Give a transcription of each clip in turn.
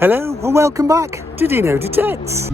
Hello and welcome back to Deano Detects.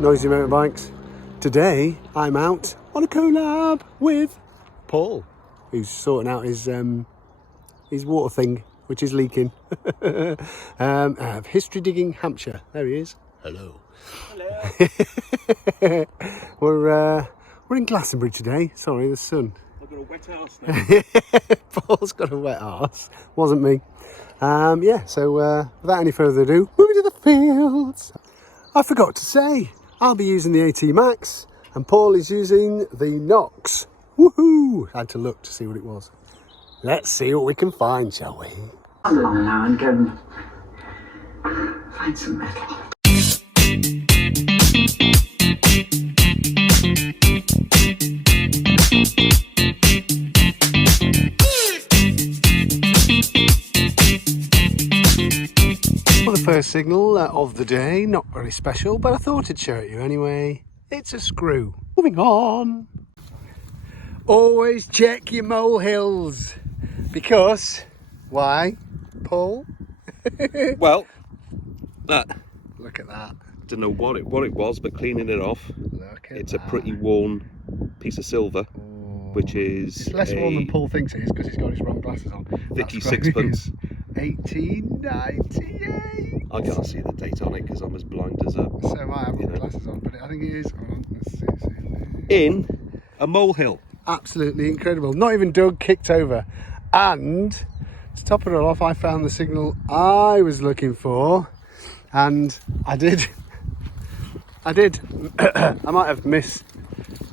Noisy motorbikes. Today I'm out on a collab with Paul, who's sorting out his water thing, which is leaking. History digging Hampshire. There he is. Hello. Hello. We're in Glastonbury today. Sorry, the sun. I've got a wet arse now. Paul's got a wet arse. Wasn't me. Yeah. So without any further ado, moving to the fields. I forgot to say, I'll be using the AT Max, and Paul is using the Equinox. Woohoo! I had to look to see what it was. Let's see what we can find, shall we? Come along now and go and find some metal. Well, the first signal of the day, not very special, but I thought I'd show it you anyway. It's a screw. Moving on. Always check your molehills, because why, Paul? Well, that Look at that. don't know what it was, but cleaning it off, Look at it's that. a pretty worn piece of silver, which is It's less worn than Paul thinks it is because he's got his wrong glasses on. Vicky That's right. sixpence. 1898. I can't see the date on it because I'm as blind as a. So I have got glasses on, but I think it is. Hold on, let's see. In a molehill. Absolutely incredible. Not even dug, kicked over. And to top it all off, I found the signal I was looking for, and I did. I might have missed.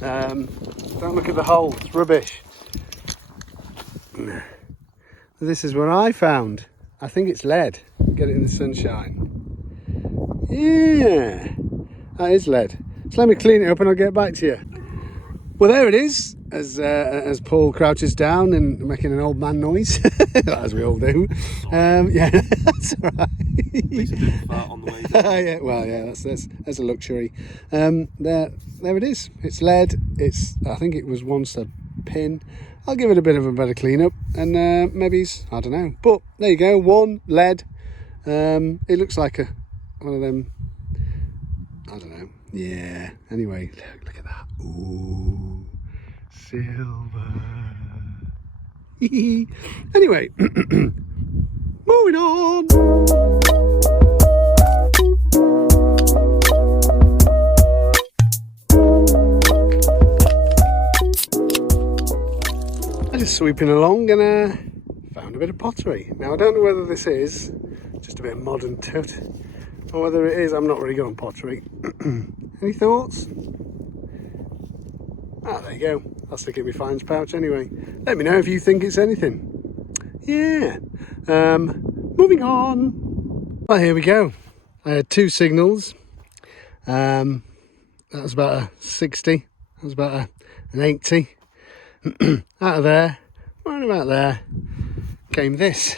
Don't look at the hole. It's rubbish. This is what I found. I think it's lead. Get it in the sunshine. Yeah, that is lead. So let me clean it up and I'll get back to you. Well, there it is, as Paul crouches down and making an old man noise, as we all do. Yeah, that's all right. At least I didn't fart on the way down. Yeah, well, yeah, that's a luxury. There it is. It's lead. I think it was once a pin. I'll give it a bit of a better clean up, and maybe I don't know. But there you go, one lead. It looks like one of them. I don't know. Yeah. Anyway, look at that. Ooh, silver. Anyway, moving on. I'm just sweeping along and found a bit of pottery. Now I don't know whether this is just a bit of modern toot, or whether it is. I'm not really good on pottery. Any thoughts? Ah, there you go. I'll stick it in my finds pouch anyway. Let me know if you think it's anything. Yeah. Moving on. Well, here we go. I had two signals. That was about a 60. That was about an 80. Out of there, right about there, came this.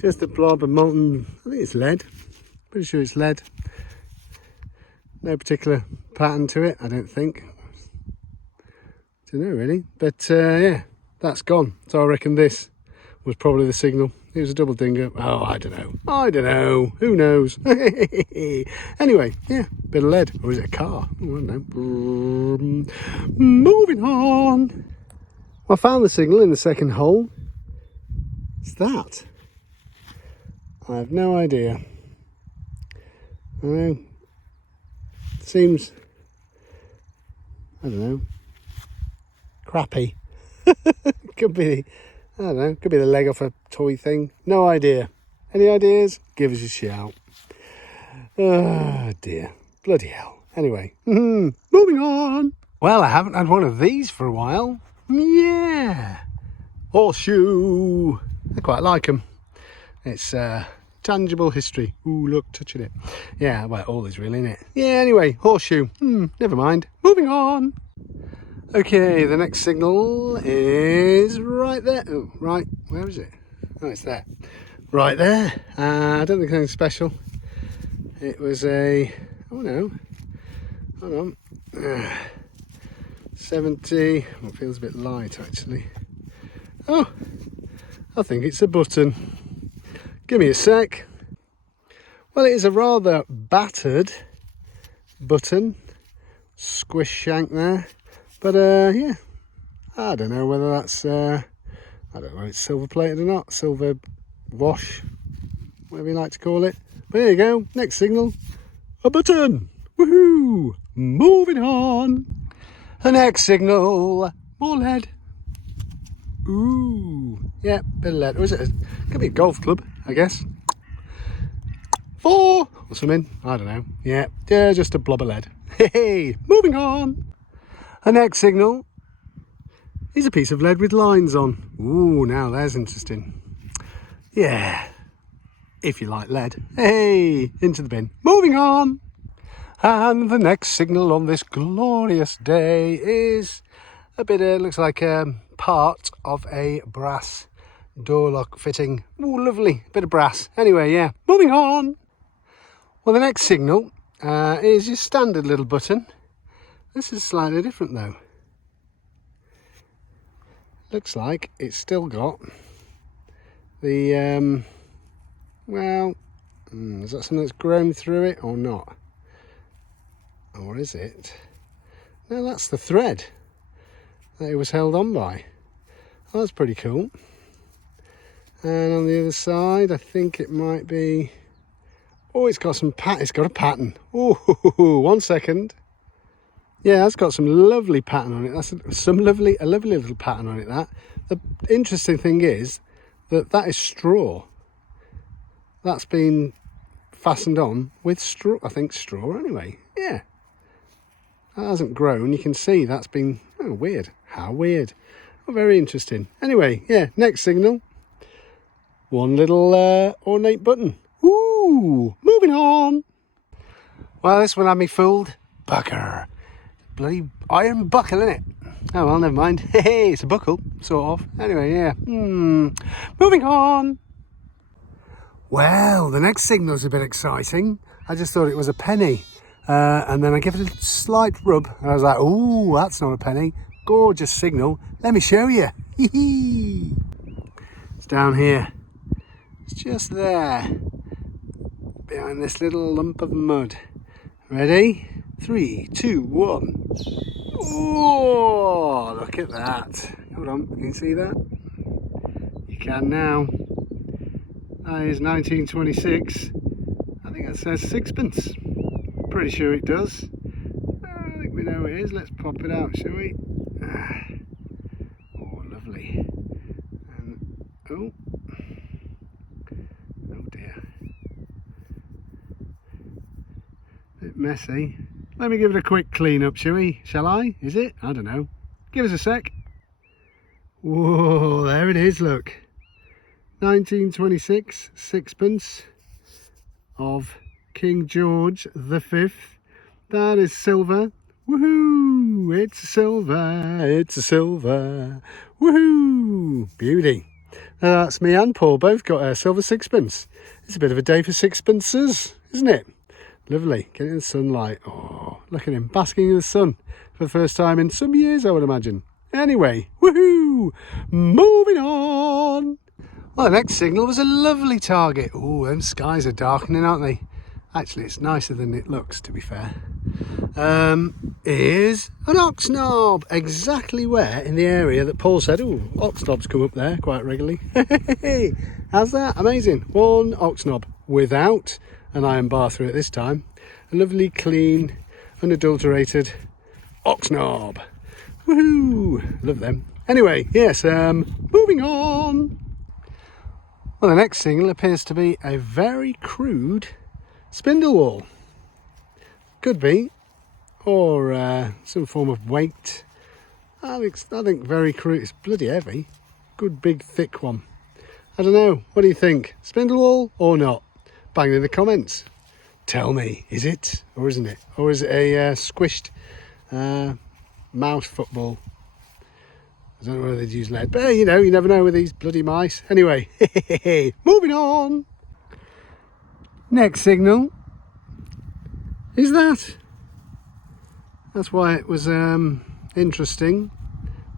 Just a blob of molten, I think it's lead. Pretty sure it's lead. No particular pattern to it, I don't think. Don't know really, but yeah, that's gone. So I reckon this was probably the signal. It was a double dinger. Oh, I don't know. Who knows? Anyway, yeah, bit of lead. Or is it a car? Oh, I don't know. Moving on. I found the signal in the second hole. It's that. I have no idea. I don't know. Seems, I don't know, crappy. Could be, I don't know, could be the leg off a toy thing. No idea. Any ideas? Give us a shout. Oh dear. Bloody hell. Anyway, moving on. Well, I haven't had one of these for a while. Yeah. Horseshoe. I quite like them. It's tangible history. Ooh, look, touching it. Yeah, well, all is real, isn't it? Yeah, anyway, horseshoe. Never mind. Moving on. Okay, the next signal is right there. Oh, right, where is it? Oh, it's there. Right there. I don't think anything special. It was a, oh no, hold on. 70, well, it feels a bit light actually. Oh, I think it's a button. Give me a sec. Well, it is a rather battered button. Squish shank there. But yeah, I don't know whether that's, I don't know if it's silver plated or not. Silver wash, whatever you like to call it. But there you go, next signal, a button. Woohoo! Moving on. The next signal, more lead. Ooh, yeah, bit of lead. Or is it? Could be a golf club, I guess. 4 or something. I don't know. Yeah, just a blob of lead. Hey, moving on. The next signal is a piece of lead with lines on. Ooh, now there's interesting. Yeah, if you like lead. Hey, into the bin. Moving on. And the next signal on this glorious day is a bit of, looks like part of a brass door lock fitting. Ooh, lovely, bit of brass. Anyway, yeah, moving on. Well, the next signal is your standard little button. This is slightly different though. Looks like it's still got the, well, is that something that's grown through it or not? Or is it? No, that's the thread that it was held on by. Oh, that's pretty cool. And on the other side, I think it might be, oh, it's got some it's got a pattern. Oh, 1 second. Yeah, it's got some lovely pattern on it. That's a lovely little pattern on it, that. The interesting thing is that is straw. That's been fastened on with straw, I think straw anyway. Yeah. That hasn't grown. You can see that's been, oh, weird. How weird. Oh, very interesting. Anyway, yeah, next signal. One little ornate button. Ooh, moving on. Well, this one had me fooled. Bugger. Bloody iron buckle, innit? Oh, well, never mind. Hey, it's a buckle, sort of. Anyway, yeah. Moving on. Well, the next signal's a bit exciting. I just thought it was a penny. And then I give it a slight rub and I was like, ooh, that's not a penny. Gorgeous signal. Let me show you. It's down here. It's just there. Behind this little lump of mud. Ready? 3, 2, 1. Oh, look at that. Hold on, can you see that? You can now. That is 1926. I think that says sixpence. Pretty sure it does. I think we know it is. Let's pop it out, shall we? Oh, lovely. And, oh dear. Bit messy. Let me give it a quick clean up, shall we? Shall I? Is it? I don't know. Give us a sec. Whoa, there it is, look. 1926, sixpence of King George V. That is silver. Woohoo! It's silver. It's a silver. Woohoo! Beauty. That's me and Paul both got a silver sixpence. It's a bit of a day for sixpences, isn't it? Lovely. Getting in the sunlight. Oh, look at him basking in the sun for the first time in some years, I would imagine. Anyway, woohoo! Moving on. Well, the next signal was a lovely target. Oh, them skies are darkening, aren't they? Actually, it's nicer than it looks, to be fair. Is an ox knob. Exactly where in the area that Paul said, oh, ox knobs come up there quite regularly. How's that? Amazing. One ox knob without an iron bar through it this time. A lovely, clean, unadulterated ox knob. Woohoo! Love them. Anyway, yes, moving on. Well, the next signal appears to be a very crude spindle whall. Could be, or some form of weight. I think very crude. It's bloody heavy. Good big thick one. I don't know. What do you think? Spindle whall or not? Bang in the comments. Tell me, is it or isn't it? Or is it a squished mouse football? I don't know whether they'd use lead, but you know, you never know with these bloody mice. Anyway, moving on. Next signal is that. That's why it was interesting.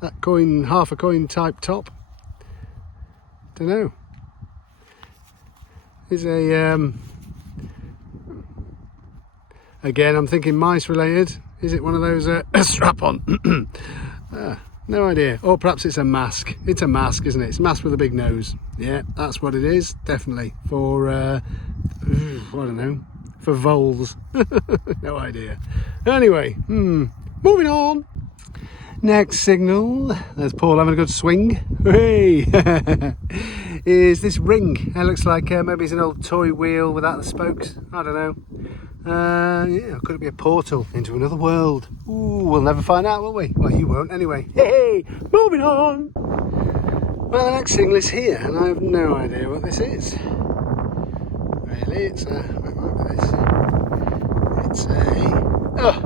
That coin, half a coin type top. Don't know. Is a again, I'm thinking mice related. Is it one of those strap-on? No idea. Or perhaps it's a mask. It's a mask, isn't it? It's a mask with a big nose. Yeah, that's what it is. Definitely for I don't know, for voles. No idea. Anyway, moving on. Next signal, there's Paul having a good swing. Hey! Is this ring. It looks like maybe it's an old toy wheel without the spokes. I don't know. Yeah, could it be a portal into another world? Ooh, we'll never find out, will we? Well, you won't anyway. Hey! Moving on! Well, the next signal is here, and I have no idea what this is. Really, it's a... What might be this? It's a... Oh!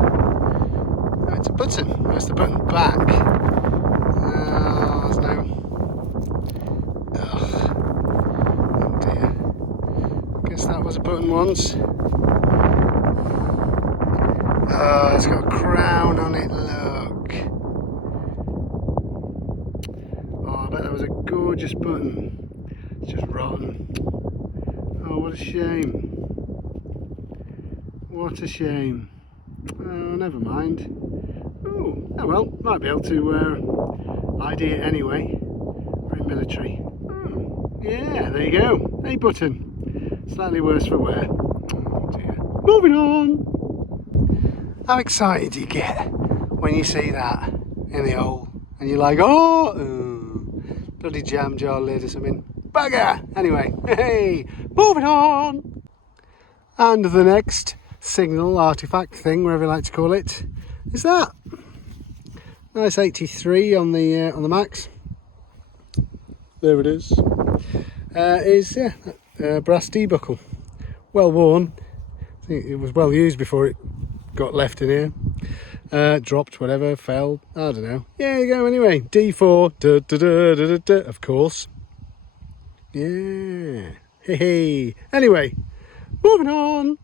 It's a button. Where's the button back? Oh, there's no... Oh dear. Guess that was a button once. Oh, it's got a crown on it, look. Oh, I bet that was a gorgeous button. It's just rotten. Oh, what a shame. What a shame. Oh, never mind. Oh well, might be able to ID it anyway. Very military. Oh, yeah, there you go. A button. Slightly worse for wear. Oh dear. Moving on. How excited do you get when you see that in the hole? And you're like, oh, bloody jam jar lid or something. Bugger! Anyway, hey, moving on. And the next signal, artifact thing, whatever you like to call it, is that. Nice 83 on the Max. There it is. Brass D-buckle. Well worn. I think it was well used before it got left in here. Dropped, whatever, fell. I don't know. Yeah, you go anyway. D4. Of course. Yeah. Hey. Anyway, moving on.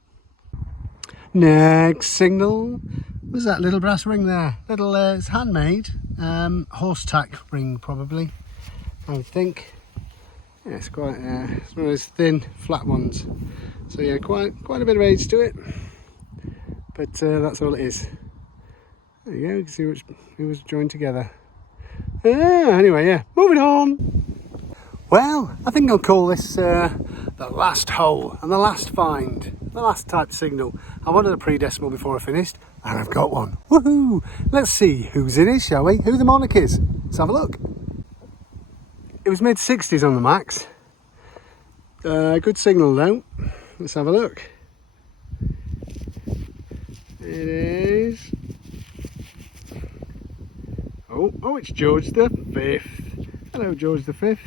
Next signal was that little brass ring there. Little, it's handmade. Horse tack ring, probably. I would think. Yeah, it's quite. It's one of those thin, flat ones. So yeah, quite a bit of age to it. But that's all it is. There you go. You can see which it was joined together. Anyway, yeah. Moving on. Well, I think I'll call this the last hole and the last find. The last type signal. I wanted a pre-decimal before I finished, and I've got one. Woohoo! Let's see who's in it, shall we? Who the monarch is. Let's have a look. It was mid-60s on the Max. Good signal though. Let's have a look. It is. Oh, it's George the 5th. Hello, George the 5th.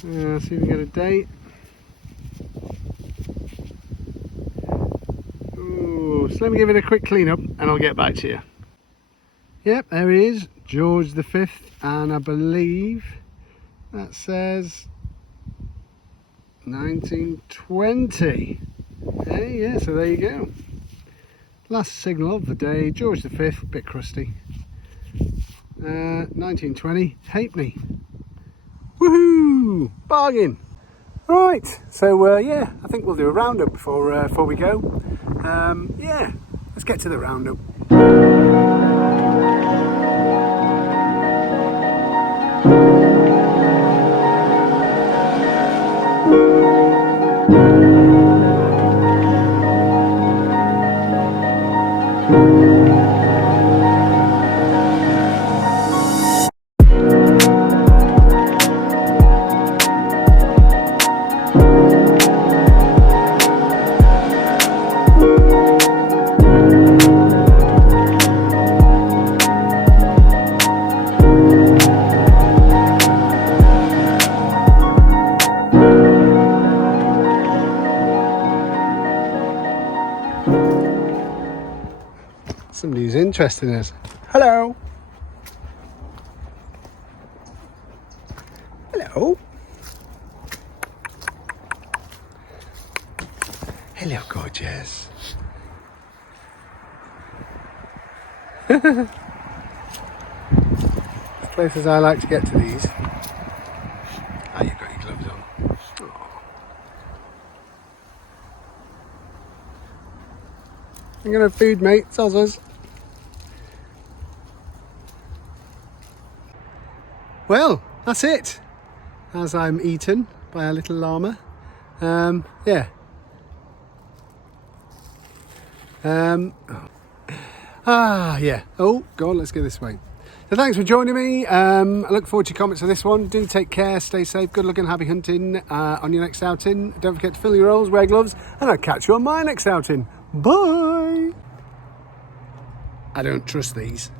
See if we can get a date. So let me give it a quick clean up and I'll get back to you. Yep, there he is, George the 5th, and I believe that says 1920. Hey, yeah, so there you go. Last signal of the day, George the 5th, bit crusty. 1920, Halfpenny. Woohoo! Bargain! Right, so yeah, I think we'll do a roundup before we go. Yeah, let's get to the roundup. Somebody who's interested in us. Hello. Hello. Hello, gorgeous. As close as I like to get to these. Ah, you've got your gloves on. Oh. I'm gonna have food, mate. Sozzers. Well, that's it. As I'm eaten by a little llama. Yeah. Yeah. Oh, God, let's go this way. So thanks for joining me. I look forward to your comments on this one. Do take care, stay safe, good luck and happy hunting on your next outing. Don't forget to fill your rolls, wear gloves, and I'll catch you on my next outing. Bye. I don't trust these.